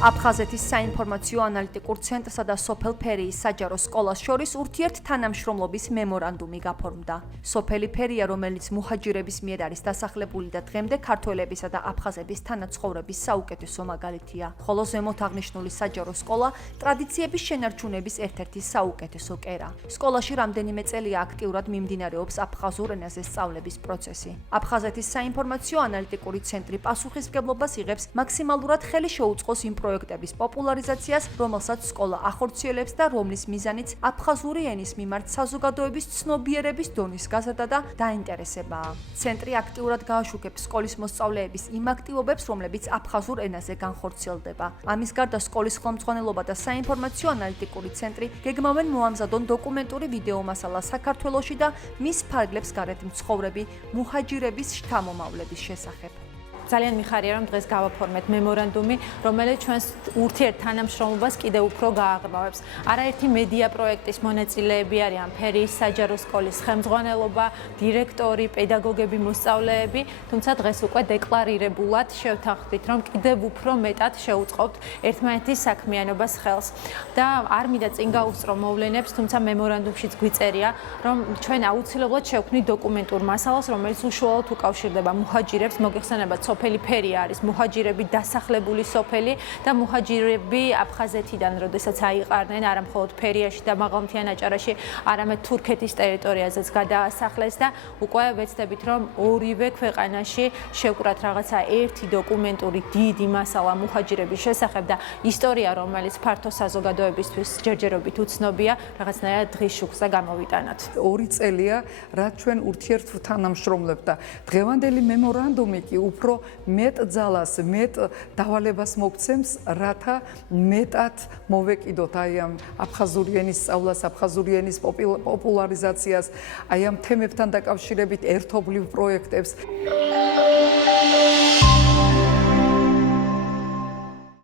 აფხაზეთის საინფორმაციო ანალიტიკურ ცენტრსა და სოფელ ფერიის საჯარო სკოლას შორის ურთიერთთანამშრომლობის მემორანდუმი გაფორმდა. სოფელი ფერია, რომელიც მუჰაჯირების მიერ არის დასახლებული და დღემდე ქართველებისა და აფხაზების თანაცხოვრების საუკეთესო მაგალითია. ხოლო ზემოთ აღნიშნული საჯარო სკოლა ტრადიციების შენარჩუნების ერთ-ერთი საუკეთესო კერა. სკოლაში რამდენიმე წელია აქტიურად მიმდინარეობს აფხაზურ ენაზე სწავლების პროცესი. აფხაზეთის საინფორმაციო ანალიტიკური ცენტრი პასუხისმგებლობას იღებს მაქსიმალურად ხელი შეუწყოს იმ პროექტების პოპულარიზაციას, რომელსაც სკოლა ახორციელებს და რომლის მიზანიც აფხაზური ენის მიმართ საზოგადოების ცნობიერების დონის გაზრდა და დაინტერესებაა. ცენტრი აქტიურად გააშუქებს სკოლის მოსწავლეების იმ აქტივობებს, რომლებიც აფხაზურ ენაზე განხორციელდება. ამის გარდა სკოლის ხელმძღვანელობა და საინფორმაციო ანალიტიკური ცენტრი გეგმავენ მოამზადონ დოკუმენტური ვიდეო მასალა საქართველოში და მის ფარგლებს გარეთ მცხოვრები მუჰაჯირების შთამომავლების შესახებ. ძალიან მიხარია, რომ დღეს გავაფორმეთ მემორანდუმი, რომელიც ჩვენს ურთიერთთანამშრომლობას კიდევ უფრო გააღრმავებს. არაერთი მედია პროექტის მონაწილეები არიან ფერიის საჯარო სკოლის ხელმძღვანელობა, დირექტორი, პედაგოგები, მოსწავლეები, თუმცა დღეს უკვე დეკლარირებულად შევთანხმდით, რომ კიდევ უფრო მეტად შევუწყობთ ერთმანეთის საქმიანობას ხელს. და არ მინდა წინ გავუსწრო მოვლენებს, თუმცა მემორანდუმშიც გვიწერია, რომ ჩვენ აუცილებლად შევქმნით დოკუმენტურ მასალას, რომელიც უშუალოდ უკავშირდება მუჰაჯირებს, მოგეხსენებათ სოფელი ფერია არის მუჰაჯირები დასახლებული სოფელი და მუჰაჯირები აფხაზეთიდან, როდესაც აიყარნენ არა მხოლოდ ფერიაში და მაღალმთიან აჭარაში, არამედ თურქეთის ტერიტორიაზეც გადაასახლეს და უკვე ვეცდებით, რომ ორივე ქვეყანაში შევკრათ რაღაცა ერთი დოკუმენტური დიდი მასალა მუჰაჯირების შესახებ და ისტორია, რომელიც ფართო საზოგადოებისთვის ჯერჯერობით უცნობია, რაღაცნაირად დღის შუქზე გამოვიტანოთ. 2 წელია, რაც ჩვენ ურთიერთთანამშრომლებთ და დღევანდელი მემორანდუმი კი უფრო მეტ ძალას, მეტ დავალებას მოგცემს, რათა მეტად მოვეკიდოთ აი ამ აფხაზური ენის სწავლას, აფხაზური ენის პოპულარიზაციას, აი ამ თემებთან დაკავშირებით ერთობლივ პროექტებს.